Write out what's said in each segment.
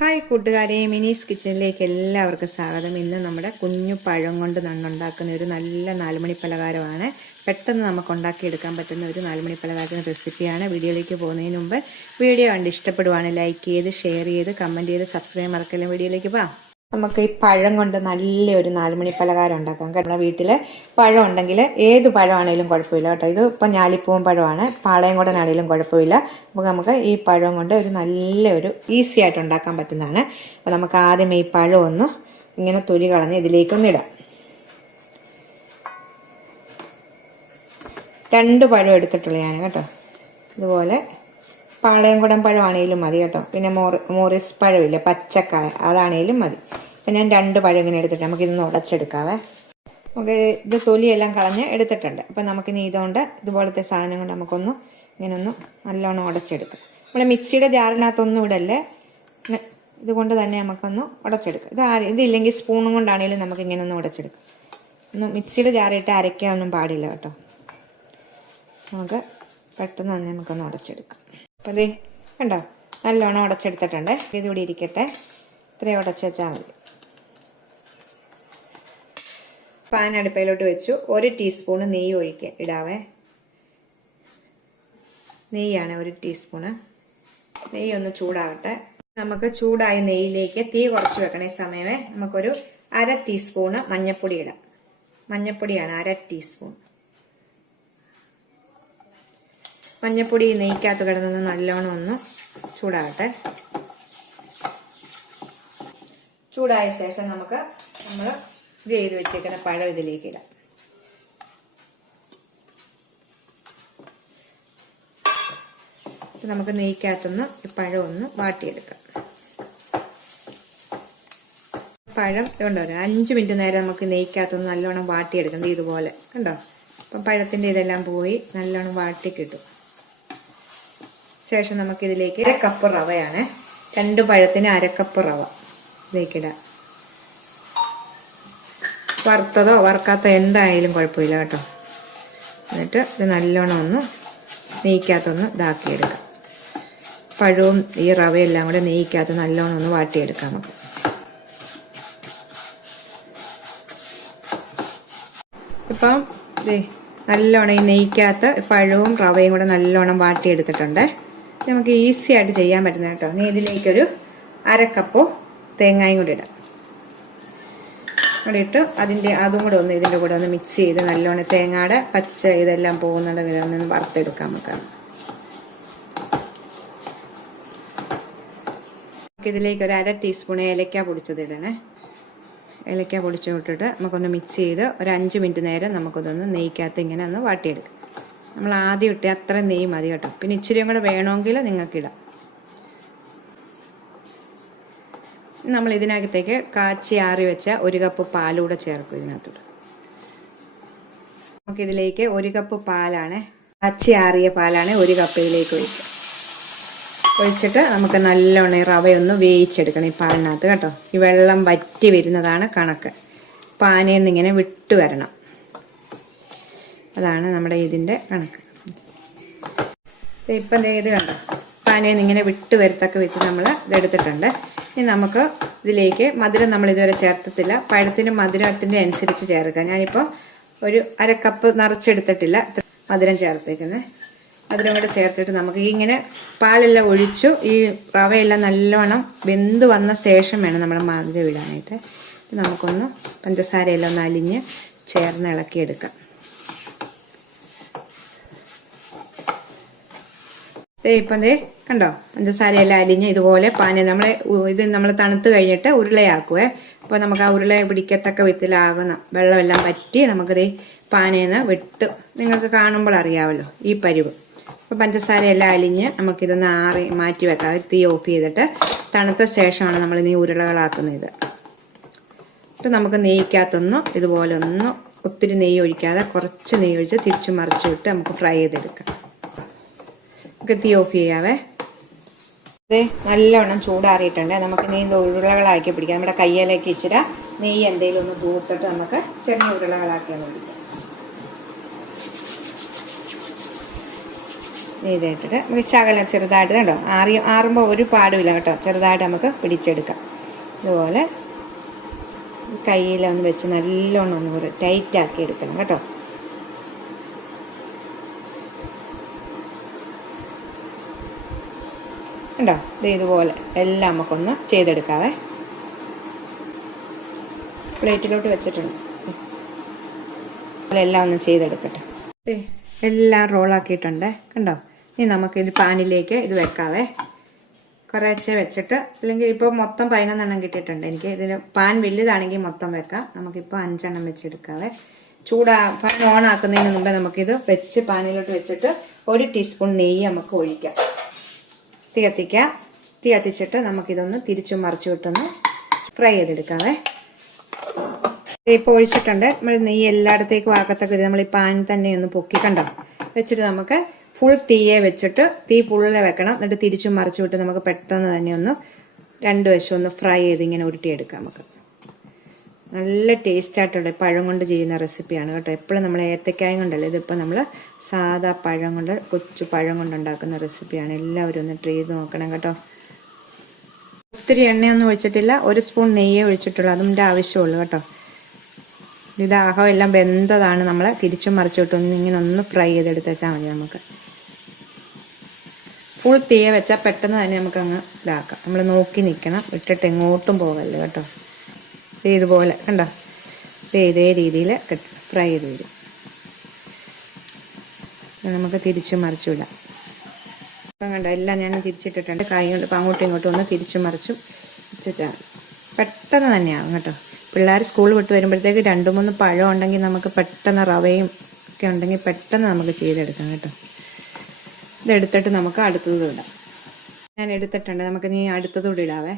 Hi കൂട്ടുകാരെ. മിനീസ് കിച്ചണിലേക്ക് എല്ലാവർക്കും സ്വാഗതം. ഇന്ന് നമ്മുടെ കുഞ്ഞു പഴം കൊണ്ട് നന്നുണ്ടാക്കുന്ന ഒരു നല്ല നാലുമണി പലഹാരമാണ്. പെട്ടെന്ന് നമുക്ക് ഉണ്ടാക്കിയെടുക്കാൻ പറ്റുന്ന ഒരു നാലുമണി പലഹാരത്തിന് റെസിപ്പിയാണ് വീഡിയോയിലേക്ക് പോകുന്നതിന് മുമ്പ്. വീഡിയോ കണ്ട് ഇഷ്ടപ്പെടുവാണ് ലൈക്ക് ചെയ്ത് ഷെയർ ചെയ്ത് കമന്റ് ചെയ്ത് സബ്സ്ക്രൈബ് മറക്കല്ലേ വീഡിയോയിലേക്ക് പോകാം നമുക്ക് ഈ പഴം കൊണ്ട് നല്ലൊരു നാലുമണി പലഹാരം ഉണ്ടാക്കാം. കേട്ടോ വീട്ടിൽ പഴം ഉണ്ടെങ്കിൽ ഏത് പഴമാണേലും കുഴപ്പമില്ല കേട്ടോ. ഇത് ഇപ്പം ഞാലിപ്പൂവൻ പഴമാണ്. പാളയം കൊടനാണേലും കുഴപ്പമില്ല. അപ്പോൾ നമുക്ക് ഈ പഴം കൊണ്ട് ഒരു നല്ലൊരു ഈസി ആയിട്ട് ഉണ്ടാക്കാൻ പറ്റുന്നതാണ്. അപ്പോൾ നമുക്ക് ആദ്യം ഈ പഴം ഒന്ന് ഇങ്ങനെ തൊലി കളഞ്ഞ് ഇതിലേക്കൊന്ന് ഇടാം. രണ്ട് പഴം എടുത്തിട്ടുള്ള ഞാൻ കേട്ടോ. ഇതുപോലെ പാളയംകുടം പഴമാണേലും മതി കേട്ടോ. പിന്നെ മോറി മോറിസ് പഴമില്ല? പച്ചക്കായ അതാണേലും മതി. അപ്പം ഞാൻ രണ്ട് പഴം ഇങ്ങനെ എടുത്തിട്ട് നമുക്കിതൊന്ന് ഉടച്ചെടുക്കാവേ. നമുക്ക് ഇത് തൊലിയെല്ലാം കളഞ്ഞ് എടുത്തിട്ടുണ്ട്. അപ്പം നമുക്കിനി ഇതുകൊണ്ട് ഇതുപോലത്തെ സാധനം കൊണ്ട് നമുക്കൊന്ന് ഇങ്ങനെ ഒന്ന് നല്ലോണം ഉടച്ചെടുക്കാം. നമ്മൾ മിക്സിയുടെ ജാറിനകത്തൊന്നും ഇടല്ലേ? ഇതുകൊണ്ട് തന്നെ നമുക്കൊന്ന് ഉടച്ചെടുക്കാം. ഇത് ഇതില്ലെങ്കിൽ സ്പൂണും കൊണ്ടാണേലും നമുക്ക് ഇങ്ങനെ ഒന്ന് ഉടച്ചെടുക്കാം. ഒന്ന് മിക്സിയുടെ ജാറിട്ട് അരയ്ക്കാനൊന്നും പാടില്ല കേട്ടോ. നമുക്ക് പെട്ടെന്ന് തന്നെ നമുക്കൊന്ന് ഉടച്ചെടുക്കാം. അപ്പോൾ ഇത് കണ്ടോ? നല്ലോണം ഉടച്ചെടുത്തിട്ടുണ്ട്. ഇതിവിടെ ഇരിക്കട്ടെ. ഇത്രയും ഉടച്ച് വെച്ചാൽ മതി. പാൻ അടുപ്പയിലോട്ട് വെച്ചു. ഒരു ടീസ്പൂണ് നെയ്യ് ഒഴിക്കുക ഇടാവേ. നെയ്യാണ് ഒരു ടീസ്പൂണ്. നെയ്യ് ഒന്ന് ചൂടാവട്ടെ. നമുക്ക് ചൂടായ നെയ്യിലേക്ക് തീ കുറച്ച് വെക്കണേ സമയമേ. നമുക്കൊരു അര ടീസ്പൂണ് മഞ്ഞൾപ്പൊടി ഇടാം. മഞ്ഞൾപ്പൊടിയാണ് അര ടീസ്പൂൺ. മഞ്ഞപ്പൊടി നെയ്ക്കകത്ത് കിടന്നൊന്ന് നല്ലോണം ഒന്ന് ചൂടാകട്ടെ. ചൂടായ ശേഷം നമുക്ക് നമ്മൾ ഇത് ചെയ്ത് വെച്ചേക്കുന്ന പഴം ഇതിലേക്ക് ഇടാം. നമുക്ക് നെയ്ക്കകത്തൊന്ന് ഈ പഴം ഒന്ന് വാട്ടിയെടുക്കാം. പഴം ഇതുണ്ടോ? ഒരു അഞ്ച് മിനിറ്റ് നേരം നമുക്ക് നെയ്ക്കകത്തൊന്ന് നല്ലോണം വാട്ടിയെടുക്കുന്നത് ഇതുപോലെ. കണ്ടോ? അപ്പം പഴത്തിന്റെ ഇതെല്ലാം പോയി നല്ലോണം വാട്ടി കിട്ടും. ശേഷം നമുക്കിതിലേക്ക് അരക്കപ്പ് കപ്പ് റവയാണ്. രണ്ട് പഴത്തിന് അരക്കപ്പ് റവ. ഇതിലേക്കിടാം വറുത്തതോ വറുക്കാത്ത എന്തായാലും കുഴപ്പമില്ല കേട്ടോ. എന്നിട്ട് ഇത് നല്ലോണം ഒന്ന് നെയ്ക്കകത്തൊന്ന് ഇതാക്കിയെടുക്കാം. പഴവും ഈ റവയെല്ലാം കൂടെ നെയ്ക്കകത്ത് നല്ലോണം ഒന്ന് വാട്ടിയെടുക്കാം നമുക്ക്. ഇപ്പം നല്ലോണം ഈ നെയ്ക്കകത്ത് പഴവും റവയും കൂടെ നല്ലോണം വാട്ടിയെടുത്തിട്ടുണ്ട്. നമുക്ക് ഈസി ആയിട്ട് ചെയ്യാൻ പറ്റുന്ന കേട്ടോ. നീ ഇതിലേക്കൊരു അരക്കപ്പോ തേങ്ങായും കൂടി ഇടാം. കൂടി ഇട്ട് അതിന്റെ അതും കൂടെ ഒന്ന് ഇതിന്റെ കൂടെ ഒന്ന് മിക്സ് ചെയ്ത് നല്ലോണം തേങ്ങയുടെ പച്ച ഇതെല്ലാം പോകുന്നുള്ള വിധം ഒന്ന് വറുത്തെടുക്കാം നമുക്ക്. ഇതിലേക്ക് ഒരു അര ടീസ്പൂൺ ഏലക്ക പൊടിച്ചത് ഇടണേ. ഏലക്ക പൊടിച്ചു വിട്ടിട്ട് നമുക്കൊന്ന് മിക്സ് ചെയ്ത് ഒരു അഞ്ച് മിനിറ്റ് നേരം നമുക്കതൊന്ന് നെയ്ക്കകത്ത് ഇങ്ങനെ ഒന്ന് വാട്ടിയെടുക്കാം. നമ്മൾ ആദ്യം ഇട്ട് അത്ര നെയ്യ് മതി കേട്ടോ. പിന്നെ ഇച്ചിരിയും കൂടെ വേണമെങ്കിൽ നിങ്ങൾക്കിടാം. നമ്മൾ ഇതിനകത്തേക്ക് കാച്ചി ആറി വെച്ച ഒരു കപ്പ് പാലൂടെ ചേർക്കും ഇതിനകത്തോട്ട്. നമുക്കിതിലേക്ക് ഒരു കപ്പ് പാലാണ് കാച്ചി ആറിയ പാലാണ് ഒരു കപ്പ് ഇതിലേക്ക് ഒഴിക്കുക. ഒഴിച്ചിട്ട് നമുക്ക് നല്ലോണം റവയൊന്ന് വേവിച്ചെടുക്കണം ഈ പാലിനകത്ത് കേട്ടോ. ഈ വെള്ളം വറ്റി വരുന്നതാണ് കണക്ക്. പാനയിൽ നിന്നിങ്ങനെ വിട്ടു വരണം. അതാണ് നമ്മുടെ ഇതിന്റെ കണക്ക്. ഇപ്പം ഇത് കണ്ടോ? പാനയിൽ നിന്ന് ഇങ്ങനെ വിട്ട് വരത്തക്ക വിത്ത് നമ്മൾ ഇതെടുത്തിട്ടുണ്ട് ഇനി നമുക്ക് ഇതിലേക്ക് മധുരം നമ്മൾ ഇതുവരെ ചേർത്തിട്ടില്ല. പഴത്തിന്റെ മധുരത്തിന്റെ അനുസരിച്ച് ചേർക്കുക ഞാനിപ്പോൾ ഒരു അര കപ്പ് നിറച്ചെടുത്തിട്ടില്ല. മധുരം ചേർത്തേക്കുന്നത്. മധുരം കൂടെ ചേർത്തിട്ട് നമുക്ക് ഇങ്ങനെ പാലെല്ലാം ഒഴിച്ചു ഈ റവയെല്ലാം നല്ലോണം വെന്ത് വന്ന ശേഷം വേണം നമ്മൾ മധുരം ഇടാനായിട്ട്. നമുക്കൊന്ന് പഞ്ചസാരയെല്ലാം ഒന്ന് അലിഞ്ഞ് ചേർന്ന് ഇളക്കിയെടുക്കാം. ഇപ്പം ദേ കണ്ടോ? പഞ്ചസാരയെല്ലാം അലിഞ്ഞ് ഇതുപോലെ പാന നമ്മൾ ഇത് നമ്മൾ തണുത്ത് കഴിഞ്ഞിട്ട് ഉരുളയാക്കുവേ. അപ്പോൾ നമുക്ക് ആ ഉരുള പിടിക്കത്തക്ക വിധത്തിലാകുന്ന വെള്ളമെല്ലാം പറ്റി നമുക്കിത് പാനേന്ന് വിട്ട് നിങ്ങൾക്ക് കാണുമ്പോൾ അറിയാമല്ലോ ഈ പരിവ്. അപ്പോൾ പഞ്ചസാരയെല്ലാം അലിഞ്ഞ് നമുക്കിതൊന്ന് ആറി മാറ്റി വെക്കാം. തീ ഓഫ് ചെയ്തിട്ട് തണുത്ത ശേഷമാണ് നമ്മൾ ഈ ഉരുളകളാക്കുന്നത്. എന്നിട്ട് നമുക്ക് നെയ്ക്കകത്തൊന്ന് ഇതുപോലെ ഒന്ന് ഒത്തിരി നെയ്യ് ഒഴിക്കാതെ കുറച്ച് നെയ്യ് ഒഴിച്ച് തിരിച്ച് മറിച്ച് വിട്ട് നമുക്ക് ഫ്രൈ ചെയ്തെടുക്കാം. നമുക്ക് തീ ഓഫ് ചെയ്യാവേ. ഇത് നല്ലവണ്ണം ചൂടാറിയിട്ടുണ്ട്. നമുക്ക് നെയ്യ് ഉരുളകളാക്കി പിടിക്കാം. നമ്മുടെ കയ്യിലേക്ക് ഇച്ചിരി നെയ്യ് എന്തെങ്കിലും ഒന്ന് തൂത്തിട്ട് നമുക്ക് ചെറിയ ഉരുളകളാക്കി ഒന്ന് പിടിക്കാം. ചെയ്തിട്ടിട്ട് നമുക്ക് ശകലം ചെറുതായിട്ട് കണ്ടോ? ആറി ആറുമ്പോൾ ഒരു പാടുമില്ല കേട്ടോ. ചെറുതായിട്ട് നമുക്ക് പിടിച്ചെടുക്കാം. ഇതുപോലെ കയ്യിലൊന്ന് വെച്ച് നല്ലോണം ഒന്ന് ടൈറ്റാക്കി എടുക്കണം കേട്ടോ. കണ്ടോ? ഇത് ഇതുപോലെ എല്ലാം നമുക്കൊന്ന് ചെയ്തെടുക്കാവേ. പ്ലേറ്റിലോട്ട് വെച്ചിട്ടുണ്ട്. എല്ലാം ഒന്ന് ചെയ്തെടുക്കട്ടെ. എല്ലാം റോളാക്കിയിട്ടുണ്ട്. കണ്ടോ? ഇനി നമുക്ക് ഇത് പാനിലേക്ക് ഇത് വെക്കാവേ. കുറേശ്ശെ വെച്ചിട്ട് അല്ലെങ്കിൽ ഇപ്പോൾ മൊത്തം പതിനൊന്നെണ്ണം കിട്ടിയിട്ടുണ്ട്. എനിക്ക് ഇതിന് പാൻ വലുതാണെങ്കിൽ മൊത്തം വെക്കാം. നമുക്കിപ്പോൾ അഞ്ചെണ്ണം വെച്ചെടുക്കാവേ. ചൂടാ പാൻ ഓൺ ആക്കുന്നതിന് മുമ്പേ നമുക്കിത് വെച്ച് പാനിലോട്ട് വെച്ചിട്ട് ഒരു ടീസ്പൂൺ നെയ്യ് നമുക്ക് ഒഴിക്കാം. തീ കത്തിക്കാം തീ കത്തിച്ചിട്ട് നമുക്കിതൊന്ന് തിരിച്ചും മറിച്ചു വിട്ടൊന്ന് ഫ്രൈ ചെയ്തെടുക്കാവേ. ഇപ്പോൾ ഒഴിച്ചിട്ടുണ്ട്. നമ്മൾ നെയ്യ് എല്ലായിടത്തേക്കും ആക്കത്തക്ക ഇത് നമ്മൾ ഈ പാൻ തന്നെ ഒന്ന് പൊക്കി കണ്ടോ? വെച്ചിട്ട് നമുക്ക് ഫുൾ തീയെ വെച്ചിട്ട് തീ ഫുള്ളിൽ വെക്കണം. എന്നിട്ട് തിരിച്ചും മറിച്ചു വിട്ട് നമുക്ക് പെട്ടെന്ന് തന്നെ ഒന്ന് രണ്ട് വശം ഒന്ന് ഫ്രൈ ചെയ്ത് ഇങ്ങനെ ഉരുട്ടിയെടുക്കാം നമുക്ക്. നല്ല ടേസ്റ്റ് ആയിട്ടുള്ള പഴം കൊണ്ട് ചെയ്യുന്ന റെസിപ്പിയാണ് കേട്ടോ. എപ്പോഴും നമ്മൾ ഏത്തക്കായും കൊണ്ടല്ലേ ഇതിപ്പോൾ നമ്മൾ സാധാ പഴം കൊണ്ട് കൊച്ചു പഴം കൊണ്ട് ഉണ്ടാക്കുന്ന റെസിപ്പിയാണ്. എല്ലാവരും ഒന്ന് ട്രൈ ചെയ്ത് നോക്കണം കേട്ടോ. ഒത്തിരി എണ്ണയൊന്നും ഒഴിച്ചിട്ടില്ല ഒരു സ്പൂൺ നെയ്യേ ഒഴിച്ചിട്ടുള്ളൂ. അതിന്റെ ആവശ്യമുള്ളൂ കേട്ടോ. ഇത് ആഹം എല്ലാം വെന്തതാണ്. നമ്മൾ തിരിച്ചും മറിച്ചിട്ട് ഒന്ന് ഇങ്ങനെ ഒന്ന് ഫ്രൈ ചെയ്തെടുത്ത് വെച്ചാൽ മതി നമുക്ക്. ഫുൾ തീയ വെച്ചാൽ പെട്ടെന്ന് തന്നെ നമുക്ക് അങ്ങ് ഇതാക്കാം. നമ്മൾ നോക്കി നിൽക്കണം ഇട്ടിട്ട് എങ്ങോട്ടും പോകല്ലേ കേട്ടോ. ഇതുപോലെ കണ്ടോ? ഇതേ രീതിയിൽ ഫ്രൈ ചെയ്ത് വരും. നമുക്ക് തിരിച്ചു മറിച്ചു വിടാം ഇപ്പം കണ്ടോ എല്ലാം ഞാൻ തിരിച്ചിട്ടിട്ടുണ്ട്. കൈ കൊണ്ട് ഇപ്പം അങ്ങോട്ടും ഇങ്ങോട്ടും ഒന്ന് തിരിച്ചു മറിച്ചും വെച്ചാൽ പെട്ടെന്ന് തന്നെയാകും കേട്ടോ. പിള്ളേർ സ്കൂൾ വിട്ട് വരുമ്പോഴത്തേക്ക് രണ്ട് മൂന്ന് പഴം ഉണ്ടെങ്കിൽ നമുക്ക് പെട്ടെന്ന് റവയും ഒക്കെ ഉണ്ടെങ്കിൽ പെട്ടെന്ന് നമുക്ക് ചെയ്തെടുക്കാം കേട്ടോ. ഇതെടുത്തിട്ട് നമുക്ക് അടുത്തത് ഇടാം. ഞാൻ എടുത്തിട്ടുണ്ട്. നമുക്ക് നീ അടുത്തത് കൂടി ഇടാവേ.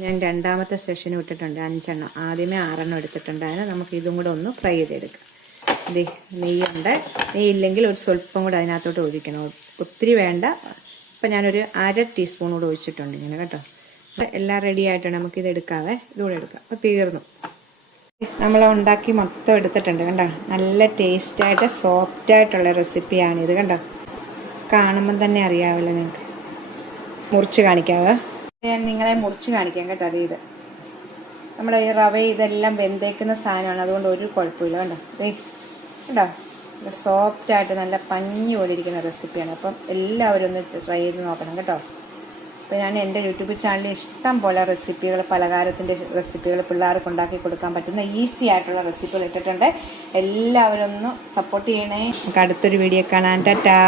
ഞാൻ രണ്ടാമത്തെ സെഷൻ വിട്ടിട്ടുണ്ട് അഞ്ചെണ്ണം. ആദ്യമേ ആറെണ്ണം എടുത്തിട്ടുണ്ടായിരുന്നു നമുക്ക് ഇതും കൂടെ ഒന്ന് ഫ്രൈ ചെയ്തെടുക്കാം. ഇതേ നെയ്യുണ്ട്. നെയ്യില്ലെങ്കിൽ ഒരു സ്വല്പം കൂടെ അതിനകത്തോട്ട് ഒഴിക്കണം. ഒത്തിരി വേണ്ട. ഇപ്പം ഞാനൊരു അര ടീസ്പൂൺ കൂടെ ഒഴിച്ചിട്ടുണ്ട് ഇങ്ങനെ കേട്ടോ. എല്ലാം റെഡി ആയിട്ടുണ്ട്. നമുക്കിത് എടുക്കാവേ. ഇതുകൂടെ എടുക്കാം. അപ്പോൾ തീർന്നു. നമ്മൾ ഉണ്ടാക്കി മൊത്തം എടുത്തിട്ടുണ്ട് കണ്ടോ? നല്ല ടേസ്റ്റായിട്ട് സോഫ്റ്റായിട്ടുള്ള ഇത് കണ്ടോ? കാണുമ്പം തന്നെ അറിയാമല്ലോ നിങ്ങൾക്ക്. മുറിച്ച് കാണിക്കാവേ? ഞാൻ നിങ്ങളെ മുറിച്ച് കാണിക്കാം കേട്ടോ അത് ഇത്. നമ്മൾ ഈ റവ ഇതെല്ലാം വെന്തേക്കുന്ന സാധനമാണ്. അതുകൊണ്ട് ഒരു കുഴപ്പമില്ല. കണ്ടോ? കണ്ടോ? സോഫ്റ്റായിട്ട് നല്ല പഞ്ഞി പോലെ ഇരിക്കുന്ന റെസിപ്പിയാണ് അപ്പം എല്ലാവരും ഒന്ന് ട്രൈ ചെയ്ത് നോക്കണം കേട്ടോ. അപ്പോൾ ഞാൻ എന്റെ യൂട്യൂബ് ചാനലിൽ ഇഷ്ടം പോലെ റെസിപ്പികൾ പലകാരത്തിന്റെ റെസിപ്പികൾ പിള്ളേർക്ക് ഉണ്ടാക്കി കൊടുക്കാൻ പറ്റുന്ന ഈസി ആയിട്ടുള്ള റെസിപ്പികൾ ഇട്ടിട്ടുണ്ട്. എല്ലാവരും ഒന്ന് സപ്പോർട്ട് ചെയ്യണേ. നമുക്ക് അടുത്തൊരു വീഡിയോ കാണാൻ ടാറ്റാ.